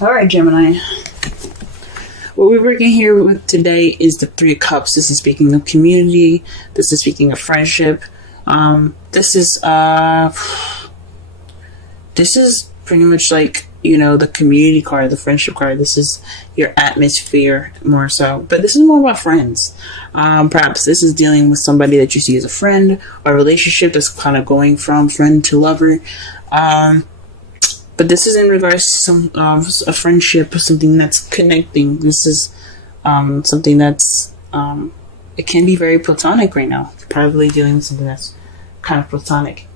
All right, Gemini. What we're working here with today is the Three of Cups. This is speaking of community. This is speaking of friendship. This is pretty much like, the community card, the friendship card. This is your atmosphere more so. But this is more about friends. Perhaps this is dealing with somebody that you see as a friend, or a relationship that's kind of going from friend to lover. But this is in regards to a friendship, something that's connecting. This is something that's, it can be very platonic right now. You're probably dealing with something that's kind of platonic.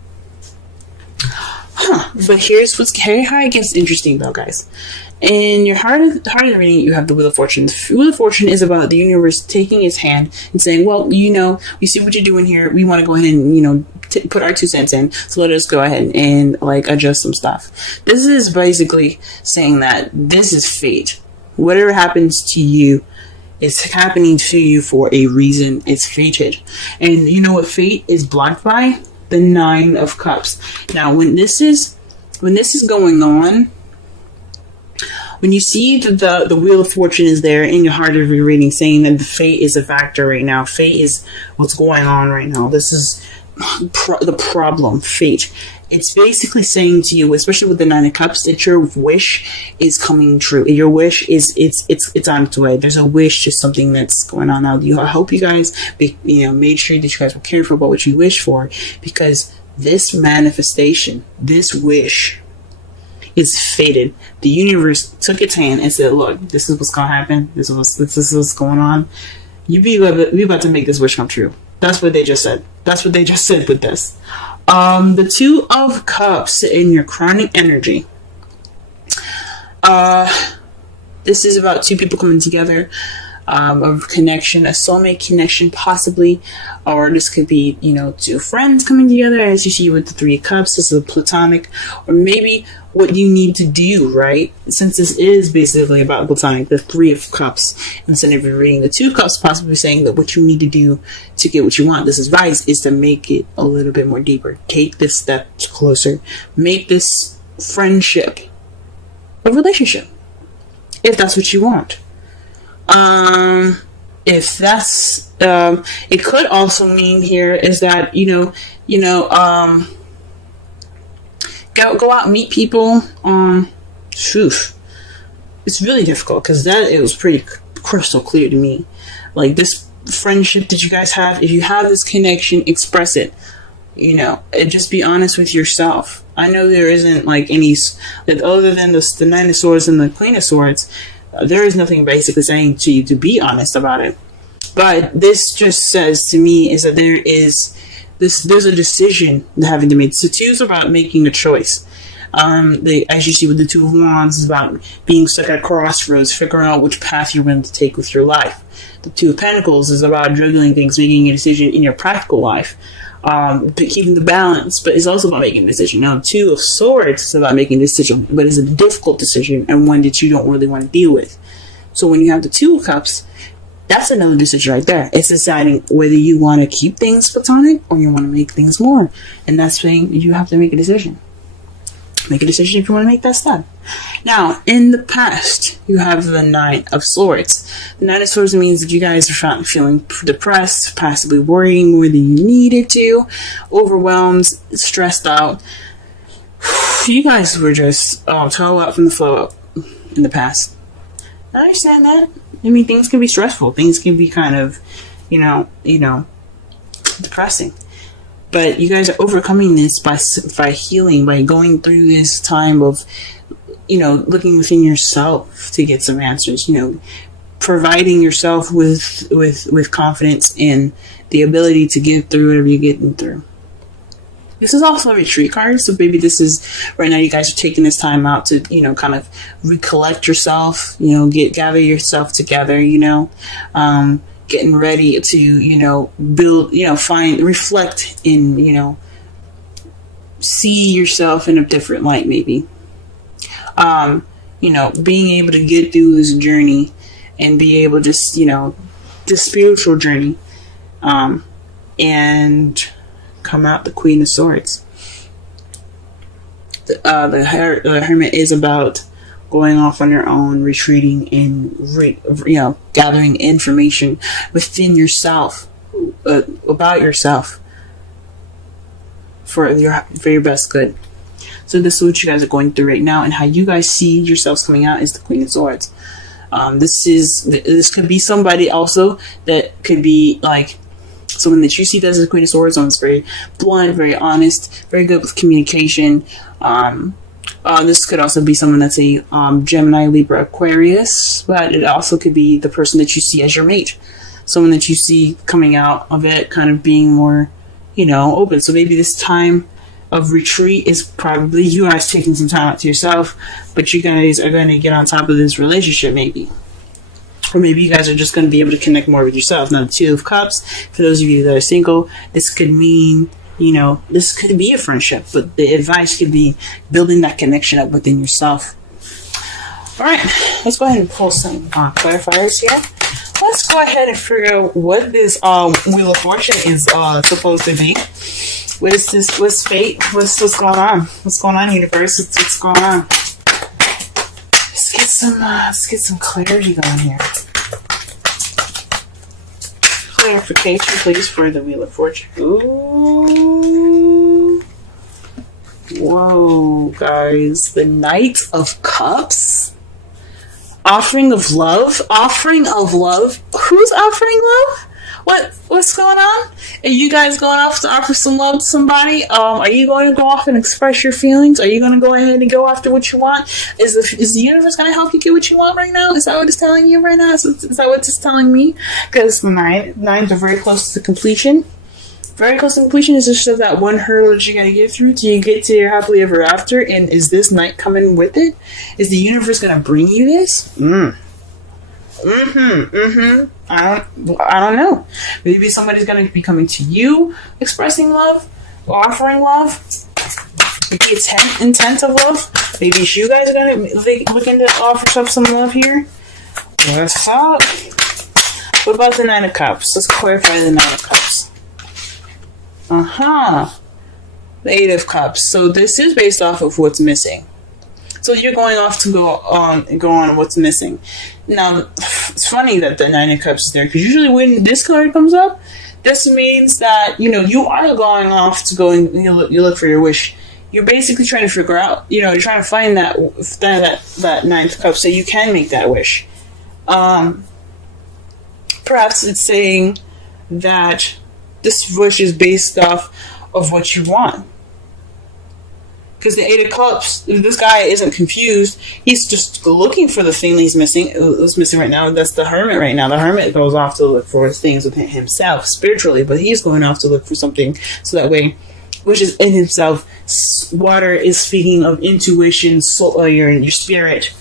But here's how it gets interesting though, guys. In your heart of the reading, you have the Wheel of Fortune. The Wheel of Fortune is about the universe taking its hand and saying, well, we see what you're doing here. We want to go ahead and, put our 2 cents in. So let us go ahead and adjust some stuff. This is basically saying that this is fate. Whatever happens to you is happening to you for a reason. It's fated. And you know what fate is blocked by? The 9 of Cups. Now, when this is going on, when you see that the Wheel of Fortune is there in your heart of your reading, saying that fate is a factor right now. Fate is what's going on right now. This is the problem, fate. It's basically saying to you, especially with the 9 of Cups, that your wish is coming true. Your wish is it's on its way. There's a wish, just something that's going on now. I hope you guys made sure that you guys were careful about what you wish for, because this manifestation, this wish, is fated. The universe took its hand and said, look, this is what's gonna happen. This is what's going on. We about to make this wish come true. That's what they just said. That's what they just said with this. The 2 of Cups in your chronic energy. This is about 2 people coming together, a connection, a soulmate connection possibly, or this could be, 2 friends coming together, as you see with the 3 of Cups. This is a platonic, or maybe what you need to do, right? Since this is basically about platonic, the 3 of Cups, instead of reading the 2 of Cups, possibly saying that what you need to do to get what you want, this advice is to make it a little bit more deeper. Take this step closer. Make this friendship a relationship, if that's what you want. If that's, it could also mean here is that, go out and meet people. It's really difficult, because it was pretty crystal clear to me. Like, this friendship that you guys have, if you have this connection, express it. And just be honest with yourself. I know there isn't any, other than the 9 of Swords and the Queen of Swords, there is nothing basically saying to you to be honest about it. But this just says to me is that there's a decision having to make. So 2 is about making a choice. As you see with the 2 of Wands, is about being stuck at crossroads, figuring out which path you're going to take with your life. The 2 of Pentacles is about juggling things, making a decision in your practical life, keeping the balance, but it's also about making a decision. Now, 2 of Swords is about making a decision, but it's a difficult decision and one that you don't really want to deal with. So when you have the 2 of Cups, that's another decision right there. It's deciding whether you want to keep things platonic or you want to make things more. And that's saying you have to make a decision. Make a decision if you want to make that step. Now, in the past, you have the 9 of Swords. The 9 of Swords means that you guys are feeling depressed, possibly worrying more than you needed to, overwhelmed, stressed out. You guys were just toe out from the flow up in the past. I understand that. I mean, things can be stressful. Things can be kind of, depressing. But you guys are overcoming this by healing, by going through this time of, looking within yourself to get some answers, providing yourself with confidence and the ability to get through whatever you're getting through. This is also a retreat card, so maybe this is, right now you guys are taking this time out to, kind of recollect yourself, gather yourself together, getting ready to, build, reflect and, see yourself in a different light, maybe. Being able to get through this journey and be able to, this spiritual journey, and come out the Queen of Swords. The Hermit is about going off on your own, retreating, and gathering information within yourself about yourself for your best good. So this is what you guys are going through right now, and how you guys see yourselves coming out is the Queen of Swords. This could be somebody also that could be like someone that you see as the Queen of Swords. Someone's very blunt, very honest, very good with communication. This could also be someone that's a Gemini, Libra, Aquarius, but it also could be the person that you see as your mate. Someone that you see coming out of it kind of being more, open. So maybe this time of retreat is probably you guys taking some time out to yourself, but you guys are going to get on top of this relationship maybe. Or maybe you guys are just going to be able to connect more with yourself. Now, the Two of Cups, for those of you that are single, this could mean, this could be a friendship, but the advice could be building that connection up within yourself. All right, let's go ahead and pull some clarifiers here. Let's go ahead and figure out what this Wheel of Fortune is supposed to be. What is this? What's fate? What's going on? What's going on, universe? What's going on? Let's get some clarity going here. Clarification, please, for the Wheel of Fortune. Ooh. Whoa, guys. The Knight of Cups. Offering of love. Offering of love. Who's offering love? What's going on? Are you guys going off to offer some love to somebody? Are you going to go off and express your feelings? Are you going to go ahead and go after what you want? Is the universe going to help you get what you want right now? Is that what it's telling you right now? Is that what it's telling me? Because the nines are very close to completion. Very close to completion is just that one hurdle that you got to get through till you get to your happily ever after. And is this night coming with it? Is the universe going to bring you this? I don't know. Maybe somebody's going to be coming to you, expressing love, offering love. Maybe it's intent of love. Maybe you guys are going to looking to offer some love here. What's up? What about the Nine of Cups? Let's clarify the Nine of Cups. The Eight of Cups. So this is based off of what's missing. So you're going off to go on what's missing. Now, it's funny that the Nine of Cups is there, because usually when this card comes up, this means that, you are going off to go and you look for your wish. You're basically trying to figure out, you're trying to find that Ninth Cup so you can make that wish. Perhaps it's saying that this wish is based off of what you want. Because the Eight of Cups, this guy isn't confused. He's just looking for the thing that he's missing. What's missing right now? That's the Hermit right now. The Hermit goes off to look for things within himself spiritually, but he's going off to look for something so that way, which is in himself. Water is speaking of intuition, soul, your spirit.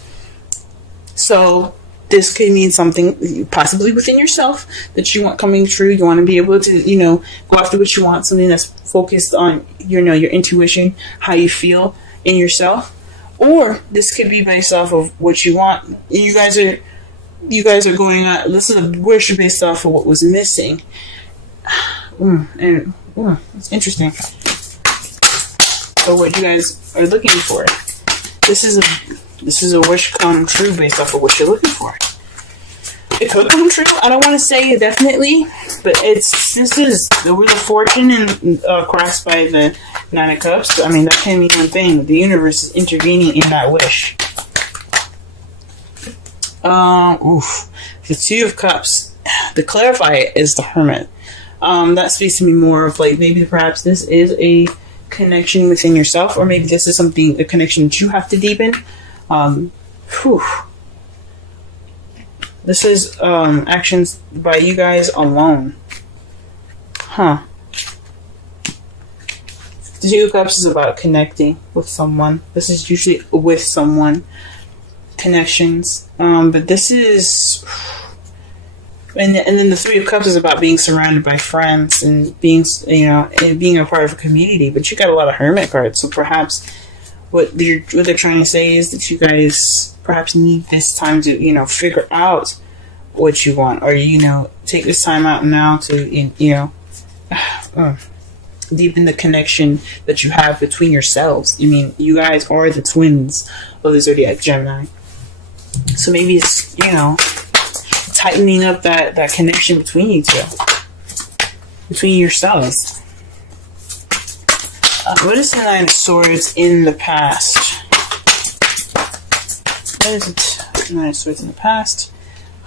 So this could mean something possibly within yourself that you want coming true. You want to be able to, go after what you want, something that's focused on, your intuition, how you feel in yourself. Or this could be based off of what you want. You guys are going on, this is a wish based off of what was missing. It's interesting. So what you guys are looking for. This is a wish come true based off of what you're looking for. It could come true. I don't want to say definitely, but this is the Wheel of Fortune and crossed by the Nine of Cups. I mean, that can mean one thing. The universe is intervening in that wish. The Two of Cups. To clarify it is the Hermit. That speaks to me more of like maybe perhaps this is a connection within yourself, or maybe this is a connection that you have to deepen. This is actions by you guys alone. The Two of Cups is about connecting with someone. This is usually with someone. Connections. But this is... And then the Three of Cups is about being surrounded by friends and being, and being a part of a community. But you got a lot of Hermit cards, so perhaps what they're trying to say is that you guys perhaps need this time to, figure out what you want, or take this time out now to, deepen the connection that you have between yourselves. I mean, you guys are the twins of the zodiac Gemini. So maybe it's, you know, tightening up that connection between you two, between yourselves. What is the Nine of Swords in the past? What is it? Nine of Swords in the past?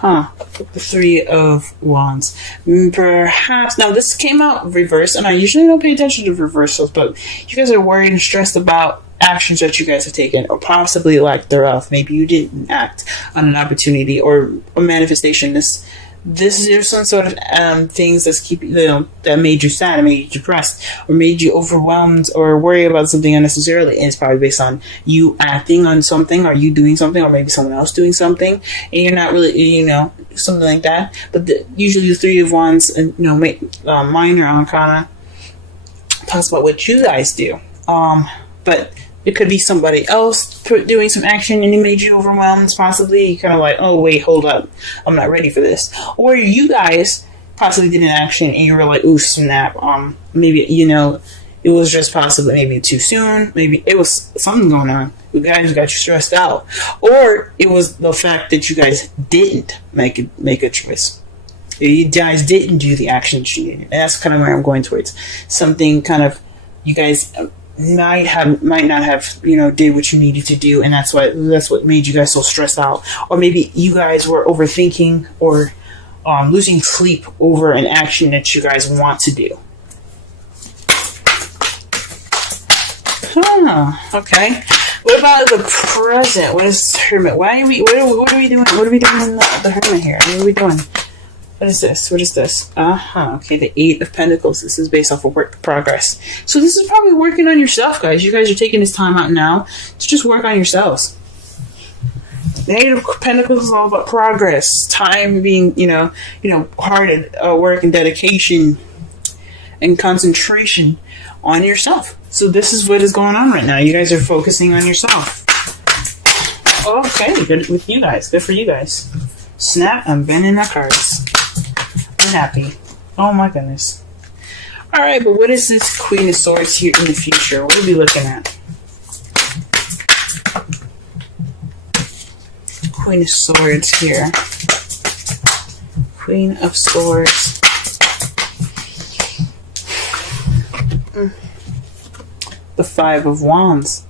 The Three of Wands. Perhaps, now this came out reversed, and I usually don't pay attention to reversals, but you guys are worried and stressed about actions that you guys have taken, or possibly lack thereof. Maybe you didn't act on an opportunity or a manifestation. There's some sort of things that's that made you sad, made you depressed, or made you overwhelmed or worried about something unnecessarily. And it's probably based on you acting on something, or you doing something, or maybe someone else doing something, and you're not really, you know, something like that. But usually the Three of Wands, and you know, minor arcana talks about what you guys do. But it could be somebody else doing some action and it made you overwhelmed, possibly. You kind of like, oh, wait, hold up. I'm not ready for this. Or you guys possibly did an action and you were like, ooh, snap. Maybe, you know, it was just possibly maybe too soon. Maybe it was something going on. You guys got you stressed out. Or it was the fact that you guys didn't make a choice. You guys didn't do the action that you needed. And that's kind of where I'm going towards. Something kind of, you guys might not have, you know, did what you needed to do, and that's what made you guys so stressed out. Or maybe you guys were overthinking or losing sleep over an action that you guys want to do. Okay. What about the present? What is Hermit? What are we doing? What are we doing in the Hermit here? What are we doing? What is this? What is this? Okay, the Eight of Pentacles. This is based off of work progress. So this is probably working on yourself, guys. You guys are taking this time out now to just work on yourselves. The Eight of Pentacles is all about progress. Time being, you know, hard work and dedication and concentration on yourself. So this is what is going on right now. You guys are focusing on yourself. Okay, good with you guys. Good for you guys. Snap, I'm bending my cards. I'm happy. Oh my goodness. Alright, but what is this Queen of Swords here in the future? What are we looking at? Queen of Swords here. Queen of Swords. The Five of Wands.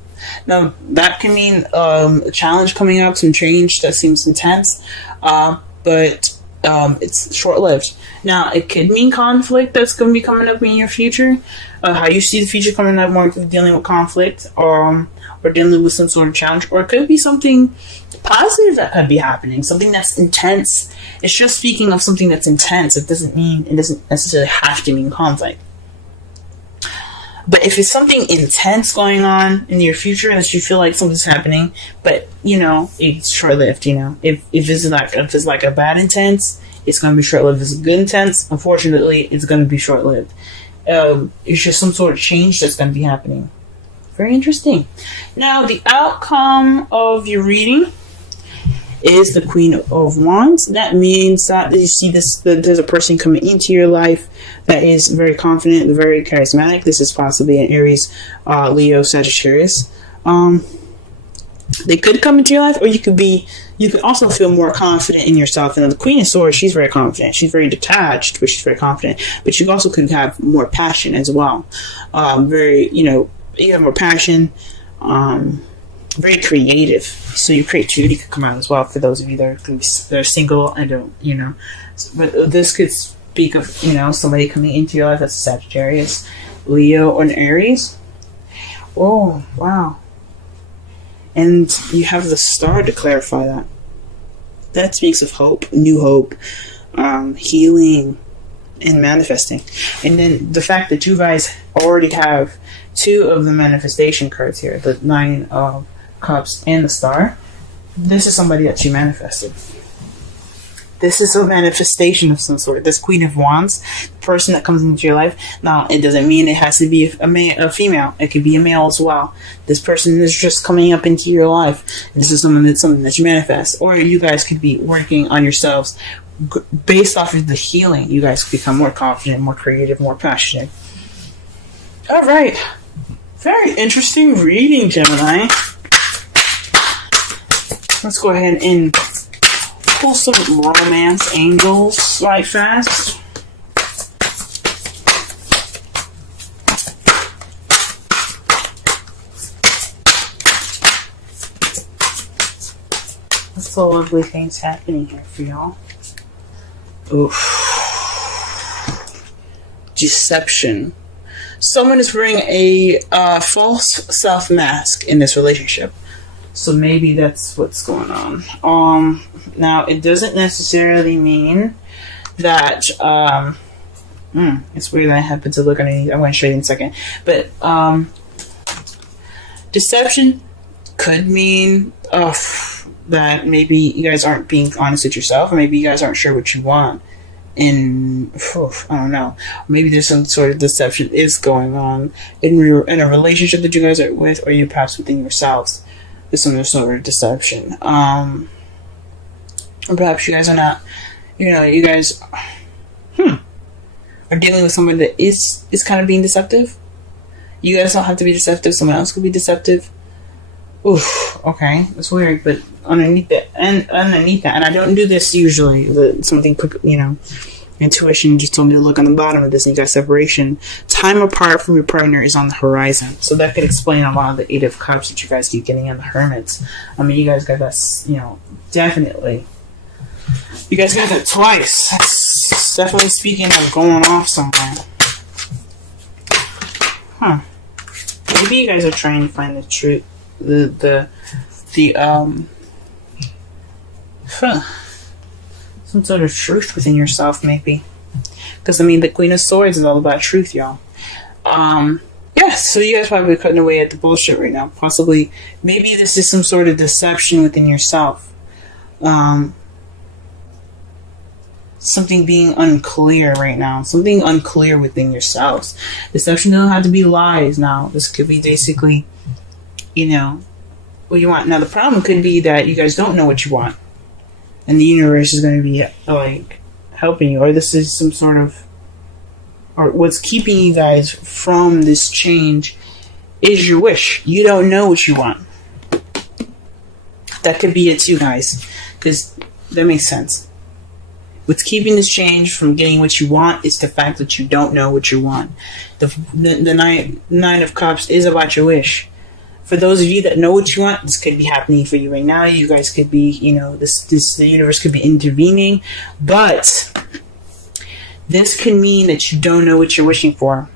Now, that can mean a challenge coming up, some change that seems intense, but it's short-lived. Now, it could mean conflict that's going to be coming up in your future. How you see the future coming up, more dealing with conflict, or dealing with some sort of challenge, or it could be something positive that could be happening, something that's intense. It's just speaking of something that's intense. It doesn't necessarily have to mean conflict. But if it's something intense going on in your future that you feel like something's happening, but you know it's short-lived, you know, if it's like a bad intense, it's going to be short-lived. If it's a good intense, unfortunately, it's going to be short-lived. It's just some sort of change that's going to be happening. Very interesting. Now, the outcome of your reading is the Queen of Wands. That means that you see that there's a person coming into your life that is very confident, very charismatic. This is possibly an Aries, Leo, Sagittarius. They could come into your life, or you can also feel more confident in yourself. And the Queen of Swords, she's very confident. She's very detached, but she's very confident. But you also could have more passion as well. You have more passion. Very creative, so your creativity could come out as well for those of you that are single and don't, you know. But this could speak of, you know, somebody coming into your life that's a Sagittarius, Leo, or an Aries. Oh, wow. And you have the Star to clarify that. That speaks of hope, new hope, healing, and manifesting. And then the fact that you guys already have two of the manifestation cards here, the Nine of Cups and the Star. This is somebody that you manifested. This is a manifestation of some sort. This Queen of Wands, the person that comes into your life. Now, it doesn't mean it has to be a female. It could be a male as well. This person is just coming up into your life. This is something that you manifest. Or you guys could be working on yourselves based off of the healing. You guys could become more confident, more creative, more passionate. All right. Very interesting reading, Gemini. let's go ahead and pull some romance angels right fast. What's the lovely things happening here for y'all? Oof. Deception. Someone is wearing a false self mask in this relationship. So maybe that's what's going on. Now it doesn't necessarily mean that it's weird that I happen to look underneath. I'm going to show you in a second. But deception could mean that maybe you guys aren't being honest with yourself, or maybe you guys aren't sure what you want. I don't know. Maybe there's some sort of deception is going on in a relationship that you guys are with, or you perhaps within yourselves. There's some sort of deception. Or perhaps you guys are not. You guys are dealing with someone that is kind of being deceptive. You guys don't have to be deceptive. Someone else could be deceptive. Oof. Okay, that's weird, but underneath that, and I don't do this usually. Something quick, intuition just told me to look on the bottom of this, and you got separation. Time apart from your partner is on the horizon, so that could explain a lot of the Eight of Cups that you guys keep getting in the Hermits. I mean, you guys got that, definitely. You guys got that twice. That's definitely speaking of going off somewhere. Maybe you guys are trying to find the truth. Some sort of truth within yourself, maybe. Because the Queen of Swords is all about truth, y'all. Yes, so you guys probably cutting away at the bullshit right now. Possibly, maybe this is some sort of deception within yourself. Something being unclear right now. Something unclear within yourselves. Deception doesn't have to be lies now. This could be basically, what you want. Now, the problem could be that you guys don't know what you want. And the universe is going to be, helping you. Or this is some sort of... Or what's keeping you guys from this change is your wish. You don't know what you want. That could be it too, guys. Because that makes sense. What's keeping this change from getting what you want is the fact that you don't know what you want. The Nine of Cups is about your wish. For those of you that know what you want, this could be happening for you right now. You guys could be, the universe could be intervening. But this could mean that you don't know what you're wishing for.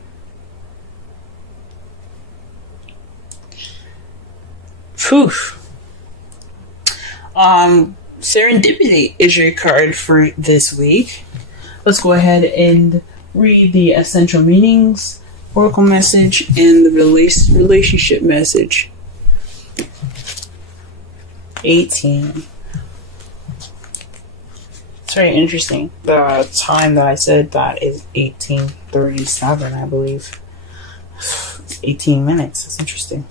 Phew. Serendipity is your card for this week. Let's go ahead and read the essential meanings, oracle message, and the relationship message. 18. It's very interesting. The time that I said that is 18:37, I believe. It's 18 minutes. That's interesting.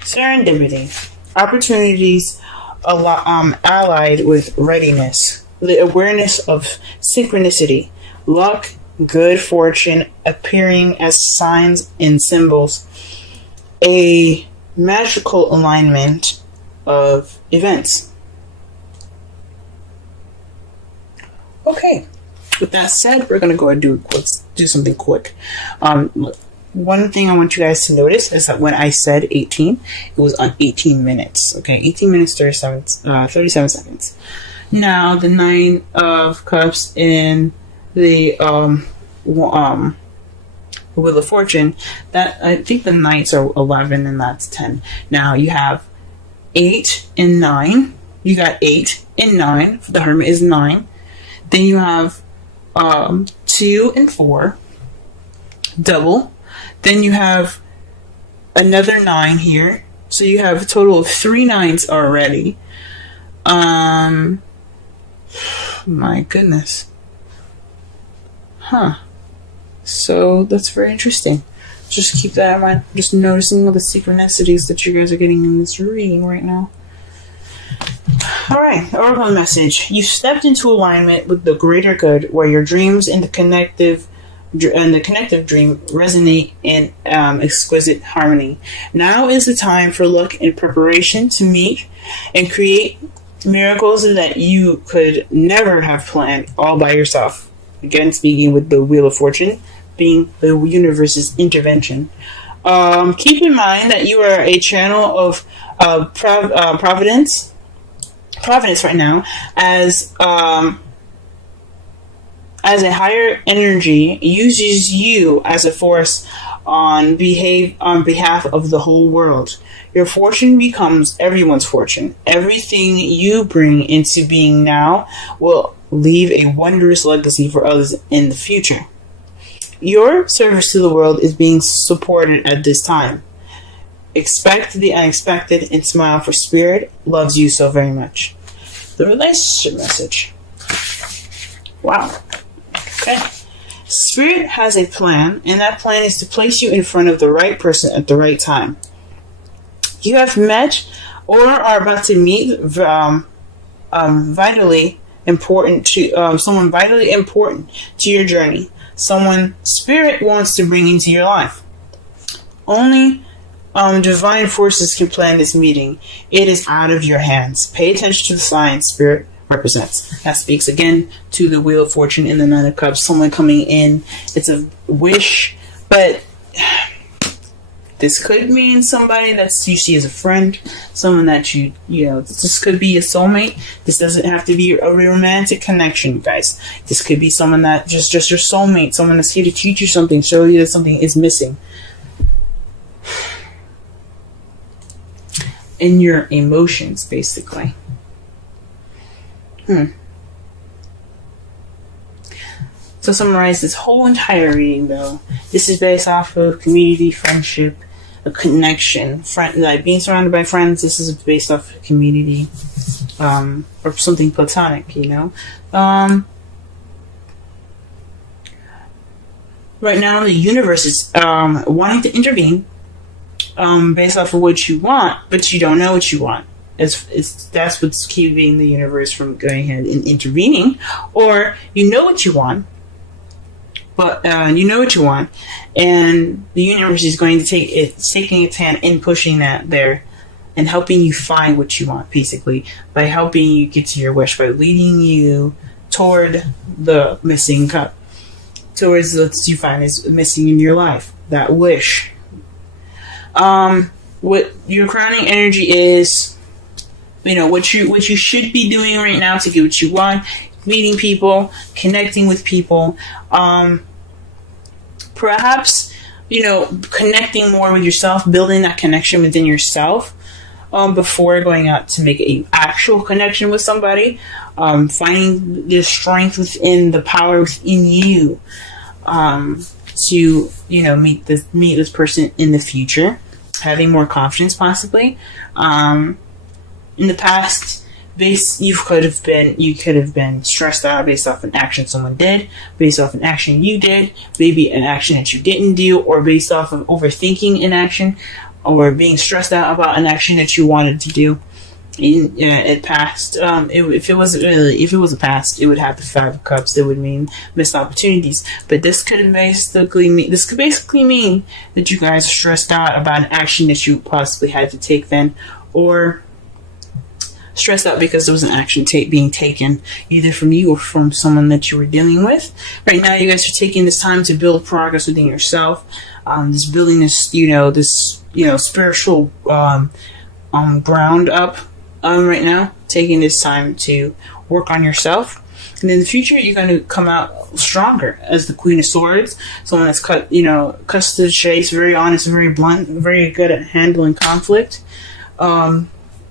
Serendipity. Opportunities allied with readiness. The awareness of synchronicity. Luck, good fortune appearing as signs and symbols. A magical alignment of events. Okay. With that said, we're going to go and do something quick. One thing I want you guys to notice is that when I said 18, it was on 18 minutes. Okay, 18 minutes, 37 seconds. Now, the Nine of Cups in the Wheel of Fortune, that I think the Knights are 11 and that's 10. Now, you have 8 and 9. You got 8 and 9. The Hermit is 9. Then you have 2 and 4. Double. Then you have another 9 here. So you have a total of 3 9s already. My goodness. So that's very interesting. Just keep that in mind. Just noticing all the synchronicities that you guys are getting in this reading right now. Alright, oracle message. You've stepped into alignment with the greater good, where your dreams and the connective and the connective dream resonate in exquisite harmony. Now is the time for luck and preparation to meet and create miracles that you could never have planned all by yourself. Again, speaking with the Wheel of Fortune being the universe's intervention. Keep in mind that you are a channel of providence right now, as a higher energy uses you as a force on behalf of the whole world. Your fortune becomes everyone's fortune. Everything you bring into being now will leave a wondrous legacy for others in the future. Your service to the world is being supported at this time. Expect the unexpected and smile, for Spirit loves you so very much. The relationship message. Wow. Okay. Spirit has a plan, and that plan is to place you in front of the right person at the right time. You have met or are about to meet vitally important to someone vitally important to your journey. Someone Spirit wants to bring into your life. Only divine forces can plan this meeting. It is out of your hands. Pay attention to the signs Spirit represents. That speaks again to the Wheel of Fortune in the Nine of Cups. Someone coming in. It's a wish, but this could mean somebody that you see as a friend, someone that you know, this could be a soulmate. This doesn't have to be a romantic connection, guys. This could be someone that just your soulmate, someone that's here to teach you something, show you that something is missing in your emotions, basically. So summarize this whole entire reading, though. This is based off of community, friendship, a connection, like being surrounded by friends. This is based off of community, or something platonic, you know. Right now, the universe is wanting to intervene, based off of what you want, but you don't know what you want. That's what's keeping the universe from going ahead and intervening. Or you know what you want, but and the universe is going to taking its hand in pushing that there and helping you find what you want, basically, by helping you get to your wish, by leading you toward the missing cup, towards what you find is missing in your life, that wish. What your crowning energy is, you know, what you should be doing right now to get what you want, meeting people, connecting with people, perhaps, you know, connecting more with yourself, building that connection within yourself, before going out to make an actual connection with somebody, finding the strength within, the power within you, to, you know, meet this person in the future, having more confidence, possibly. In the past, you could have been stressed out based off an action someone did, based off an action you did, maybe an action that you didn't do, or based off of overthinking an action, or being stressed out about an action that you wanted to do. In past, if it was a past, it would have the Five of Cups. That would mean missed opportunities. But this could basically mean that you guys are stressed out about an action that you possibly had to take then, or stressed out because there was an action being taken either from you or from someone that you were dealing with. Right now, you guys are taking this time to build progress within yourself. Building this spiritual ground up. Right now, taking this time to work on yourself, and in the future, you're going to come out stronger as the Queen of Swords, someone that's cuts to the chase, very honest, very blunt, very good at handling conflict. Or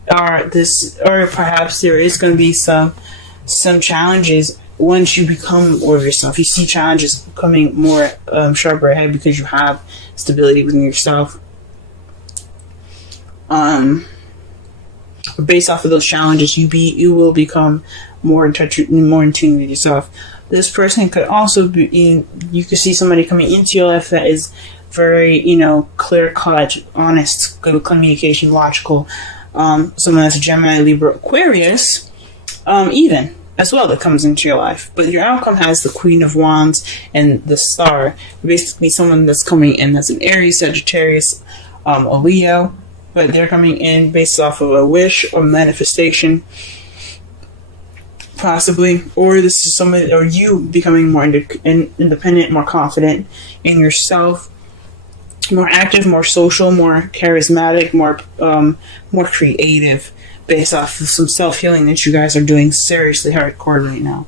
perhaps there is going to be some challenges once you become more of yourself. You see challenges coming more sharper ahead because you have stability within yourself. Based off of those challenges, you will become more in touch, more in tune with yourself. This person could also be you could see somebody coming into your life that is very, clear cut, honest, good communication, logical. Someone that's a Gemini, Libra, Aquarius, even as well that comes into your life. But your outcome has the Queen of Wands and the Star. Basically someone that's coming in that's an Aries, Sagittarius, a Leo, but they're coming in based off of a wish or manifestation, possibly. Or this is somebody, or you becoming more independent, more confident in yourself, more active, more social, more charismatic, more creative, based off of some self-healing that you guys are doing seriously hardcore right now.